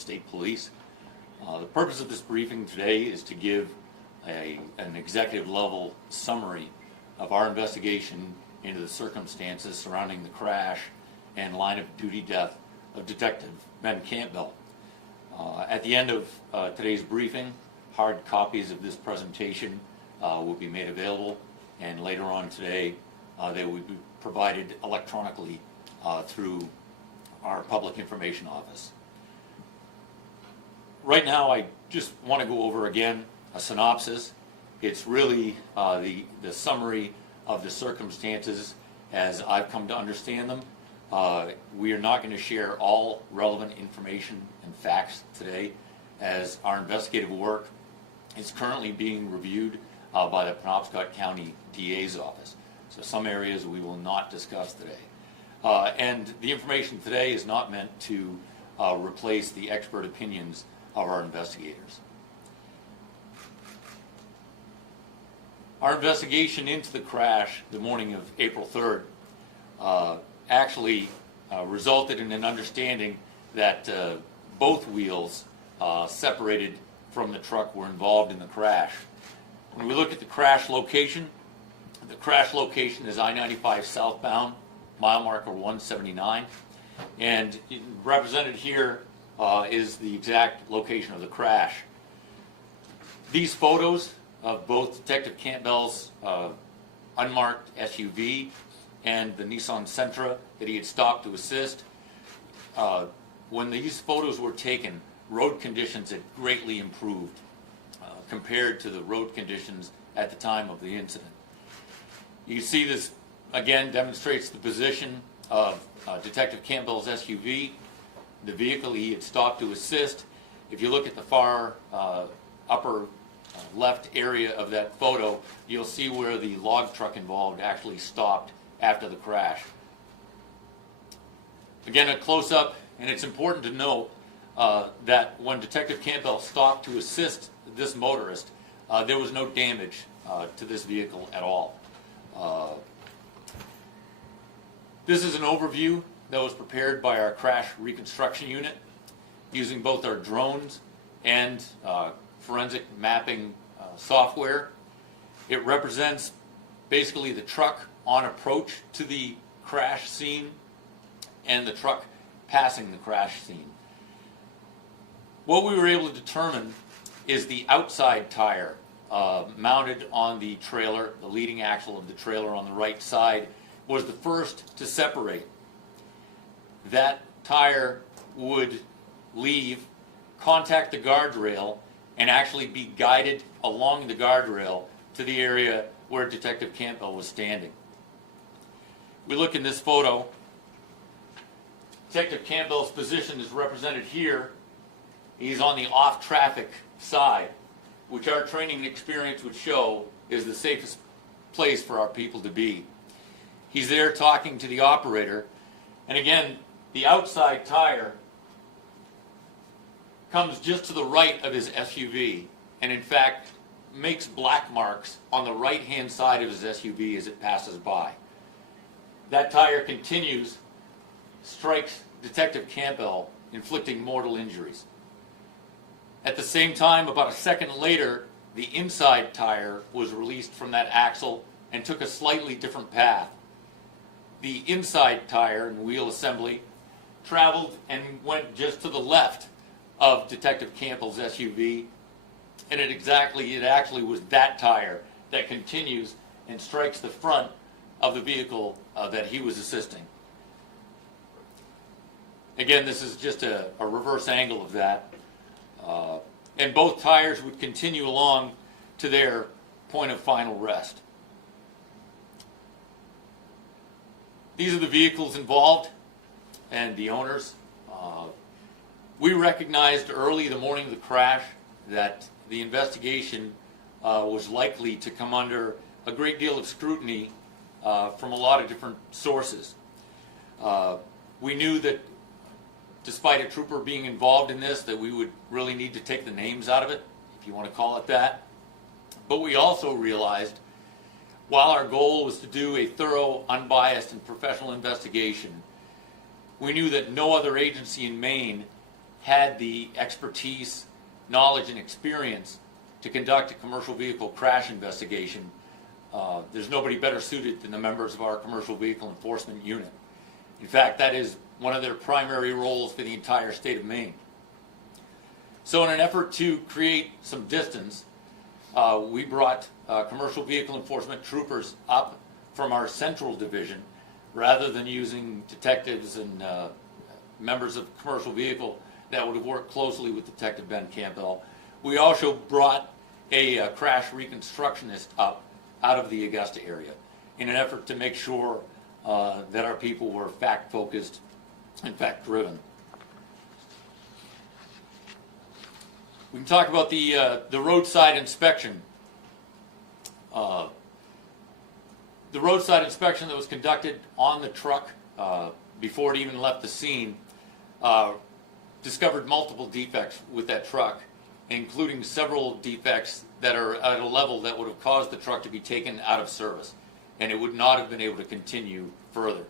State Police. The purpose of this briefing today is to give an executive level summary of our investigation into the circumstances surrounding the crash and line of duty death of Detective Ben Campbell. At the end of today's briefing, hard copies of this presentation will be made available, and later on today they will be provided electronically through our public information office. Right now, I just want to go over again a synopsis. It's really the summary of the circumstances as I've come to understand them. We are not going to share all relevant information and facts today, as our investigative work is currently being reviewed by the Penobscot County DA's office. So some areas we will not discuss today. And the information today is not meant to replace the expert opinions of our investigators. Our investigation into the crash the morning of April 3rd actually resulted in an understanding that both wheels separated from the truck were involved in the crash. When we look at the crash location is I-95 southbound, mile marker 179, and represented here is the exact location of the crash. These photos of both Detective Campbell's unmarked SUV and the Nissan Sentra that he had stopped to assist, when these photos were taken, road conditions had greatly improved compared to the road conditions at the time of the incident. You see this again demonstrates the position of Detective Campbell's SUV, the vehicle he had stopped to assist. If you look at the far upper left area of that photo, you'll see where the log truck involved actually stopped after the crash. Again, a close-up, and it's important to note that when Detective Campbell stopped to assist this motorist, there was no damage to this vehicle at all. This is an overview that was prepared by our crash reconstruction unit using both our drones and forensic mapping software. It represents basically the truck on approach to the crash scene and the truck passing the crash scene. What we were able to determine is the outside tire mounted on the trailer, the leading axle of the trailer on the right side, was the first to separate. That tire would leave, contact the guardrail, and actually be guided along the guardrail to the area where Detective Campbell was standing. We look in this photo. Detective Campbell's position is represented here. He's on the off-traffic side, which our training and experience would show is the safest place for our people to be. He's there talking to the operator, and again, the outside tire comes just to the right of his SUV, and in fact makes black marks on the right-hand side of his SUV as it passes by. That tire continues, strikes Detective Campbell, inflicting mortal injuries. At the same time, about a second later, the inside tire was released from that axle and took a slightly different path. The inside tire and wheel assembly traveled and went just to the left of Detective Campbell's SUV, and it actually was that tire that continues and strikes the front of the vehicle that he was assisting. Again, this is just a reverse angle of that. And both tires would continue along to their point of final rest. These are the vehicles involved and the owners. We recognized early the morning of the crash that the investigation was likely to come under a great deal of scrutiny from a lot of different sources. We knew that despite a trooper being involved in this, that we would really need to take the names out of it, if you want to call it that. But we also realized, while our goal was to do a thorough, unbiased, and professional investigation, we knew that no other agency in Maine had the expertise, knowledge, and experience to conduct a commercial vehicle crash investigation, there's nobody better suited than the members of our commercial vehicle enforcement unit. In fact, that is one of their primary roles for the entire state of Maine. So in an effort to create some distance, we brought commercial vehicle enforcement troopers up from our central division rather than using detectives and members of commercial vehicle that would have worked closely with Detective Ben Campbell. We also brought a crash reconstructionist up out of the Augusta area in an effort to make sure that our people were fact-focused and fact-driven. We can talk about the roadside inspection. The roadside inspection that was conducted on the truck before it even left the scene discovered multiple defects with that truck, including several defects that are at a level that would have caused the truck to be taken out of service, and it would not have been able to continue further.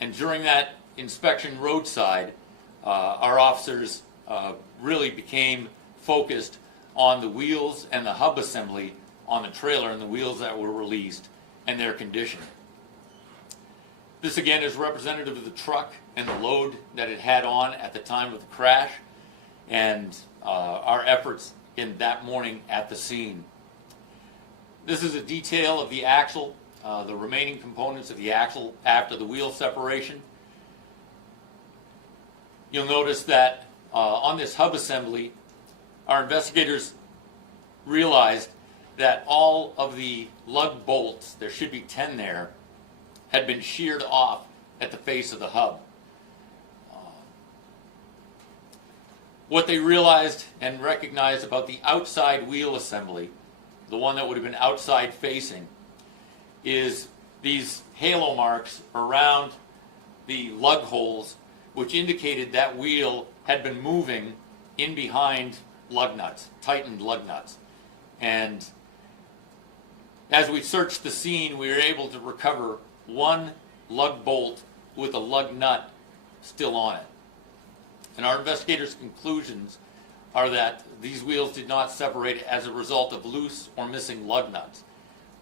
And during that inspection roadside, our officers really became focused on the wheels and the hub assembly on the trailer and the wheels that were released and their condition. This again is representative of the truck and the load that it had on at the time of the crash, and our efforts in that morning at the scene. This is a detail of the axle, the remaining components of the axle after the wheel separation. You'll notice that on this hub assembly, our investigators realized that all of the lug bolts, there should be 10 there, had been sheared off at the face of the hub. What they realized and recognized about the outside wheel assembly, the one that would have been outside facing, is these halo marks around the lug holes, which indicated that wheel had been moving in behind lug nuts, tightened lug nuts. And as we searched the scene, we were able to recover one lug bolt with a lug nut still on it. And our investigators' conclusions are that these wheels did not separate as a result of loose or missing lug nuts.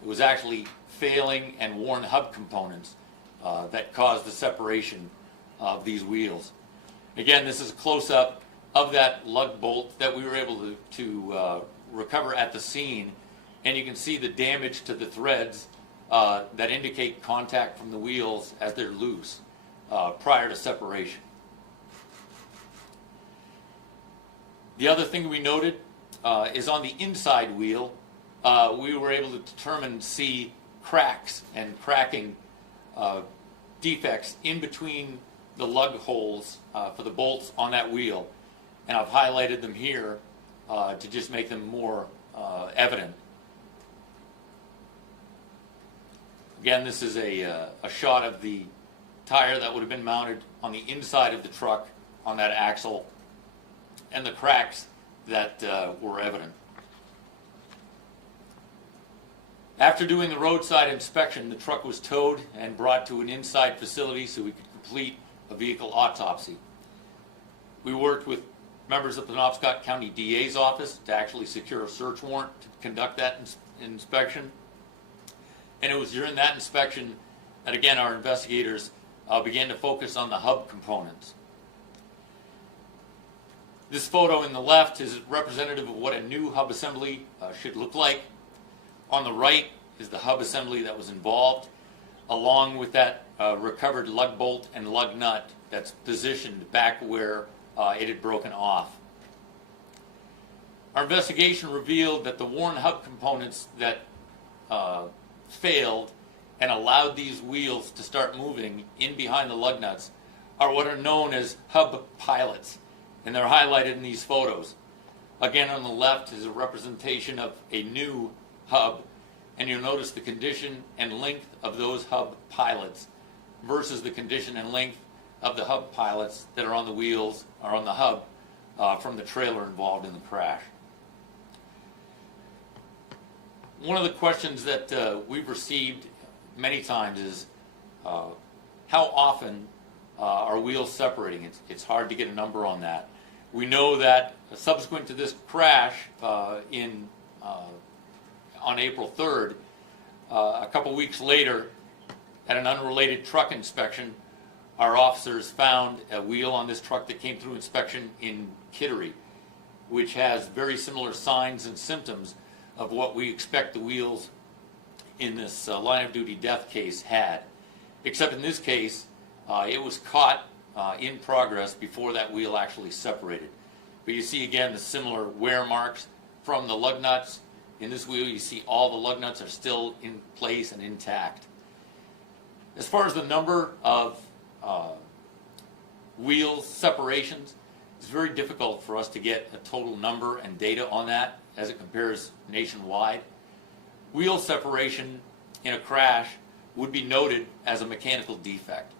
It was actually failing and worn hub components that caused the separation of these wheels. Again, this is a close-up of that lug bolt that we were able to recover at the scene, and you can see the damage to the threads that indicate contact from the wheels as they're loose prior to separation. The other thing we noted is on the inside wheel, we were able to determine and see cracks and cracking defects in between the lug holes for the bolts on that wheel. And I've highlighted them here to just make them more evident. Again, this is a shot of the tire that would have been mounted on the inside of the truck on that axle and the cracks that were evident. After doing the roadside inspection, the truck was towed and brought to an inside facility so we could complete a vehicle autopsy. We worked with members of the Penobscot County DA's office to actually secure a search warrant to conduct that inspection. And it was during that inspection that, again, our investigators began to focus on the hub components. This photo in the left is representative of what a new hub assembly should look like. On the right is the hub assembly that was involved, along with that recovered lug bolt and lug nut that's positioned back where it had broken off. Our investigation revealed that the worn hub components that failed and allowed these wheels to start moving in behind the lug nuts are what are known as hub pilots, and they're highlighted in these photos. Again, on the left is a representation of a new hub, and you'll notice the condition and length of those hub pilots versus the condition and length of the hub pilots that are on the wheels or on the hub from the trailer involved in the crash. One of the questions that we've received many times is how often are wheels separating. It's hard to get a number on that. We know that subsequent to this crash on April 3rd, a couple weeks later, at an unrelated truck inspection, our officers found a wheel on this truck that came through inspection in Kittery, which has very similar signs and symptoms of what we expect the wheels in this line of duty death case had. Except in this case, it was caught in progress before that wheel actually separated. But you see again the similar wear marks from the lug nuts. In this wheel you see all the lug nuts are still in place and intact. As far as the number of wheel separations, it's very difficult for us to get a total number and data on that as it compares nationwide. Wheel separation in a crash would be noted as a mechanical defect,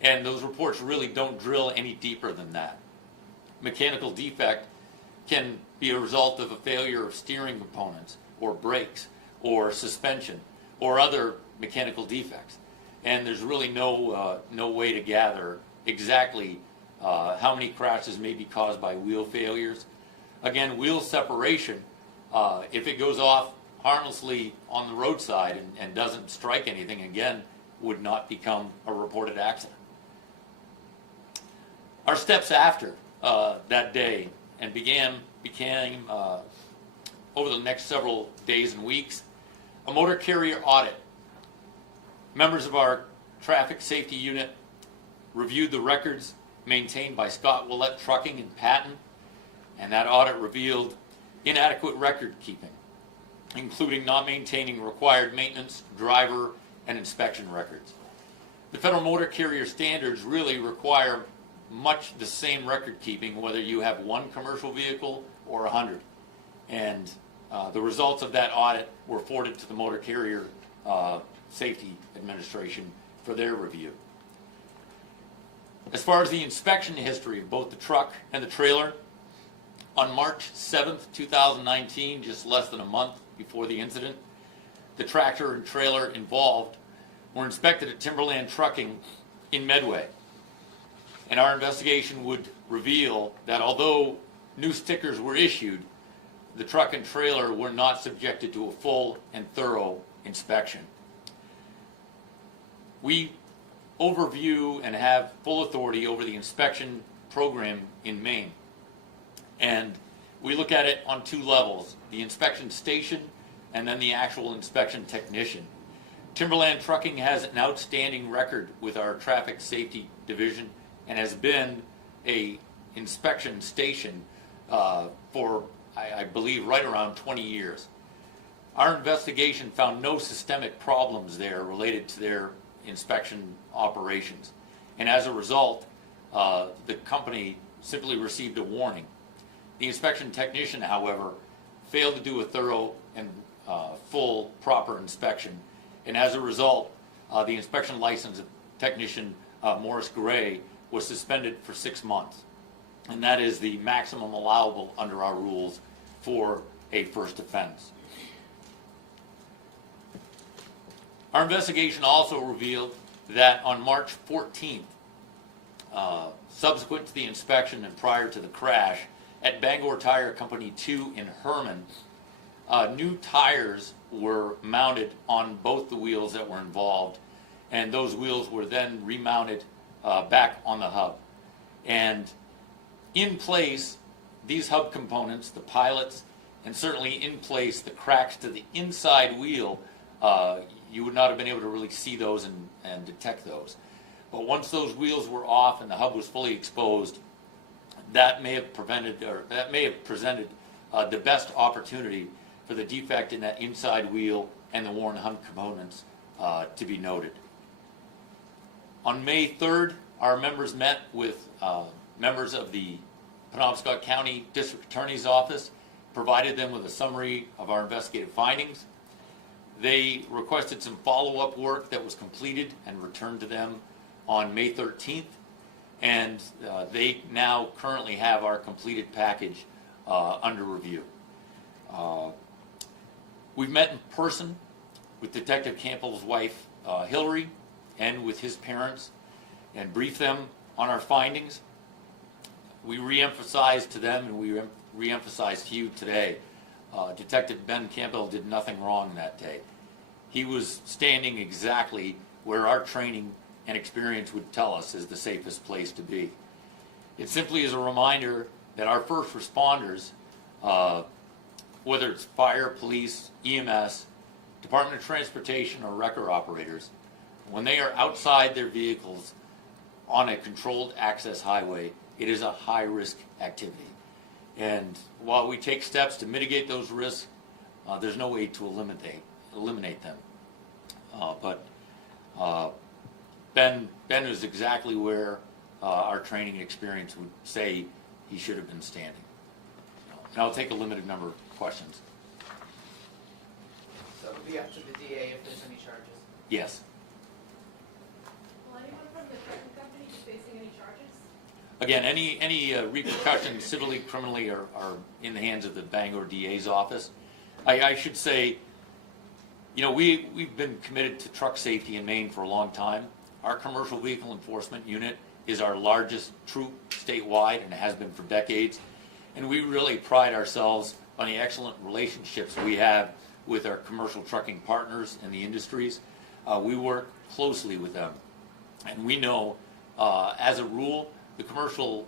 and those reports really don't drill any deeper than that. Mechanical defect can be a result of a failure of steering components or brakes or suspension or other mechanical defects, and there's really no way to gather exactly how many crashes may be caused by wheel failures. Again, wheel separation, if it goes off harmlessly on the roadside and doesn't strike anything, again, would not become a reported accident. Our steps after that day and became over the next several days and weeks, a motor carrier audit. Members of our traffic safety unit reviewed the records maintained by Scott Willett Trucking in Patton, and that audit revealed inadequate record keeping, including not maintaining required maintenance, driver, and inspection records. The federal motor carrier standards really require much the same record keeping whether you have one commercial vehicle or 100. And the results of that audit were forwarded to the Motor Carrier Safety Administration for their review. As far as the inspection history of both the truck and the trailer, on March 7th, 2019, just less than a month before the incident, the tractor and trailer involved were inspected at Timberland Trucking in Medway. And our investigation would reveal that although new stickers were issued, the truck and trailer were not subjected to a full and thorough inspection. We overview and have full authority over the inspection program in Maine. And we look at it on two levels, the inspection station and then the actual inspection technician. Timberland Trucking has an outstanding record with our traffic safety division and has been a inspection station for, I believe, right around 20 years. Our investigation found no systemic problems there related to their inspection operations. And as a result, the company simply received a warning. The inspection technician, however, failed to do a thorough and full, proper inspection. And as a result, the inspection license of technician Morris Gray was suspended for 6 months. And that is the maximum allowable under our rules for a first offense. Our investigation also revealed that on March 14th, subsequent to the inspection and prior to the crash, at Bangor Tire Company 2 in Herman, new tires were mounted on both the wheels that were involved, and those wheels were then remounted back on the hub. And in place, these hub components, the pilots, and certainly in place, the cracks to the inside wheel, you would not have been able to really see those and detect those. But once those wheels were off and the hub was fully exposed, that may have presented the best opportunity for the defect in that inside wheel and the worn hub components to be noted. On May 3rd, our members met with members of the Penobscot County District Attorney's Office, provided them with a summary of our investigative findings. They requested some follow-up work that was completed and returned to them on May 13th, and they now currently have our completed package under review. We've met in person with Detective Campbell's wife, Hillary, and with his parents, and brief them on our findings. We re-emphasized to them, and we re-emphasized to you today, Detective Ben Campbell did nothing wrong that day. He was standing exactly where our training and experience would tell us is the safest place to be. It simply is a reminder that our first responders, whether it's fire, police, EMS, Department of Transportation, or wrecker operators, when they are outside their vehicles on a controlled access highway, it is a high-risk activity. And while we take steps to mitigate those risks, there's no way to eliminate them. Ben is exactly where our training and experience would say he should have been standing. And I'll take a limited number of questions. So it'll be up to the DA if there's any charges? Yes. Will anyone from the trucking company be facing any charges? Again, any repercussions, civilly, criminally, are in the hands of the Bangor DA's office. I should say, we've been committed to truck safety in Maine for a long time. Our commercial vehicle enforcement unit is our largest troop statewide and has been for decades. And we really pride ourselves on the excellent relationships we have with our commercial trucking partners in the industries. We work closely with them. And we know, as a rule, the commercial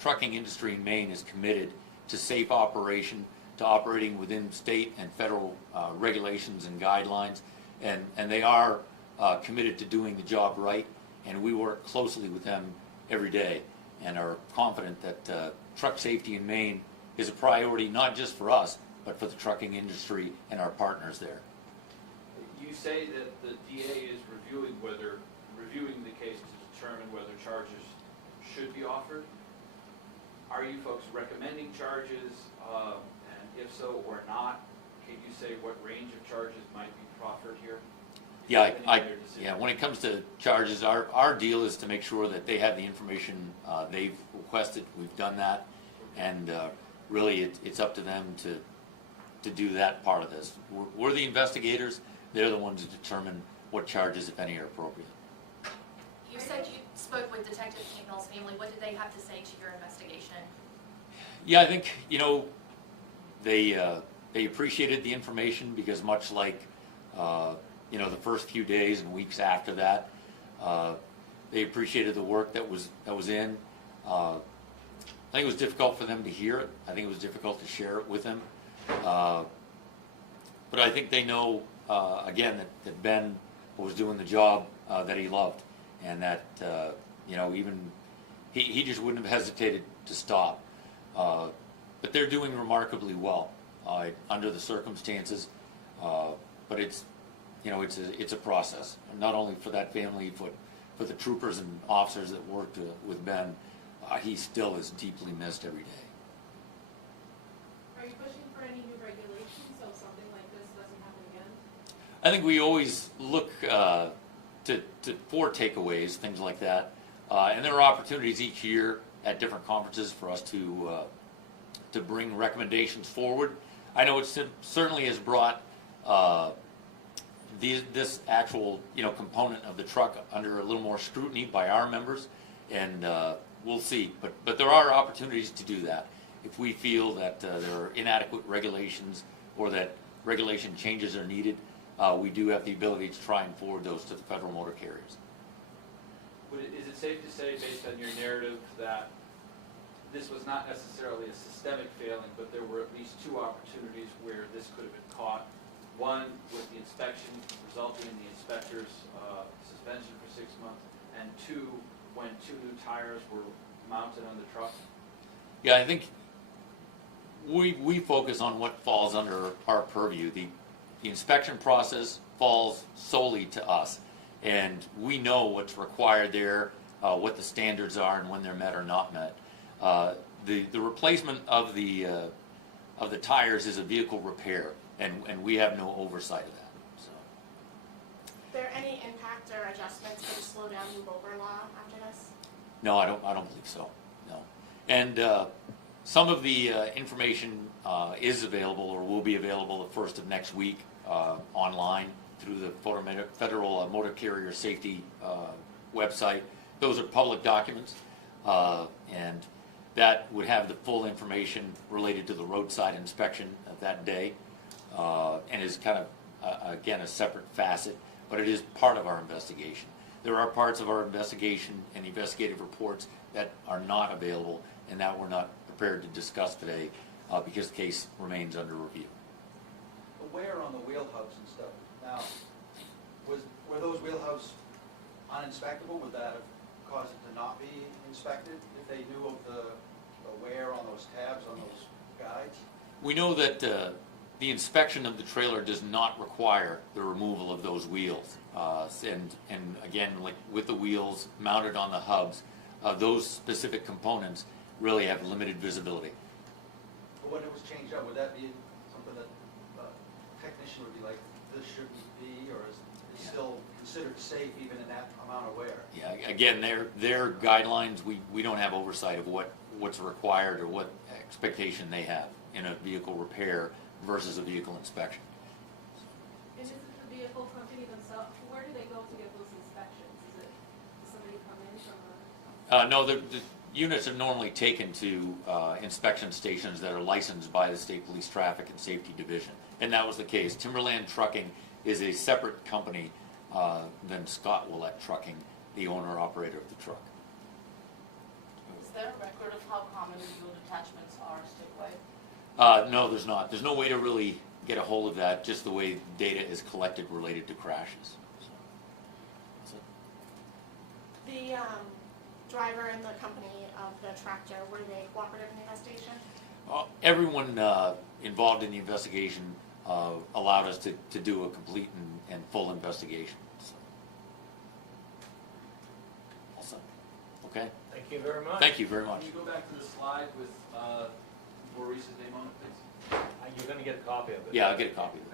trucking industry in Maine is committed to safe operation, to operating within state and federal regulations and guidelines, and they are committed to doing the job right, and we work closely with them every day and are confident that truck safety in Maine is a priority not just for us, but for the trucking industry and our partners there. You say that the DA is reviewing the case to determine whether charges should be offered. Are you folks recommending charges, and if so or not, can you say what range of charges might be proffered here? Yeah, when it comes to charges, our deal is to make sure that they have the information they've requested. We've done that, and really it's up to them to do that part of this. We're the investigators. They're the ones who determine what charges, if any, are appropriate. You said you spoke with Detective Campbell's family. What did they have to say to your investigation? Yeah, I think, they appreciated the information because much like, the first few days and weeks after that, they appreciated the work that was in. I think it was difficult for them to hear it. I think it was difficult to share it with them. But I think they know, again, that Ben was doing the job that he loved, and that, even he just wouldn't have hesitated to stop. But they're doing remarkably well under the circumstances. But it's a process, not only for that family, but for the troopers and officers that worked with Ben. He still is deeply missed every day. Are you pushing for any new regulations so something like this doesn't happen again? I think we always look for takeaways, things like that, and there are opportunities each year at different conferences for us to bring recommendations forward. I know it certainly has brought this actual component of the truck under a little more scrutiny by our members, and we'll see. But there are opportunities to do that if we feel that there are inadequate regulations or that regulation changes are needed. We do have the ability to try and forward those to the federal motor carriers. Is it safe to say, based on your narrative, that this was not necessarily a systemic failing, but there were at least two opportunities where this could have been caught? One with the inspection resulting in the inspector's suspension for 6 months, and two, when 2 new tires were mounted on the truck? Yeah, I think we focus on what falls under our purview. The inspection process falls solely to us, and we know what's required there, what the standards are, and when they're met or not met. The replacement of the tires is a vehicle repair, and we have no oversight of that. So. Is there any impact or adjustments for the slow down, move over law after this? No, I don't believe so. No, and some of the information is available or will be available the first of next week online through the Federal Motor Carrier Safety website. those are public documents, and that would have the full information related to the roadside inspection of that day, and is kind of, again, a separate facet, but it is part of our investigation. There are parts of our investigation and investigative reports that are not available and that we're not prepared to discuss today because the case remains under review. The wear on the wheel hubs and stuff, now, were those wheel hubs uninspectable? Would that have caused it to not be inspected if they knew of the wear on those tabs, on those guides? We know that the inspection of the trailer does not require the removal of those wheels. And again, like with the wheels mounted on the hubs, those specific components really have limited visibility. But when it was changed out, would that be something that a technician would be like, this shouldn't be, or is it still considered safe even in that amount of wear? Yeah, again, their guidelines, we don't have oversight of what's required or what expectation they have in a vehicle repair versus a vehicle inspection. And is it the vehicle company themselves, where do they go to get those inspections? Does somebody come in from a? No, the units are normally taken to inspection stations that are licensed by the State Police Traffic and Safety Division. And that was the case. Timberland Trucking is a separate company than Scott Willett Trucking, the owner-operator of the truck. Is there a record of how common fuel detachments are statewide? No, there's not. There's no way to really get a hold of that, just the way data is collected related to crashes. So, that's it. The driver and the company of the tractor, were they cooperative in the investigation? Everyone involved in the investigation allowed us to do a complete and full investigation. So. Awesome. Okay. Thank you very much. Thank you very much. Can you go back to the slide with Maurice's name on it, please? You're going to get a copy of it. Yeah, I'll get a copy of it.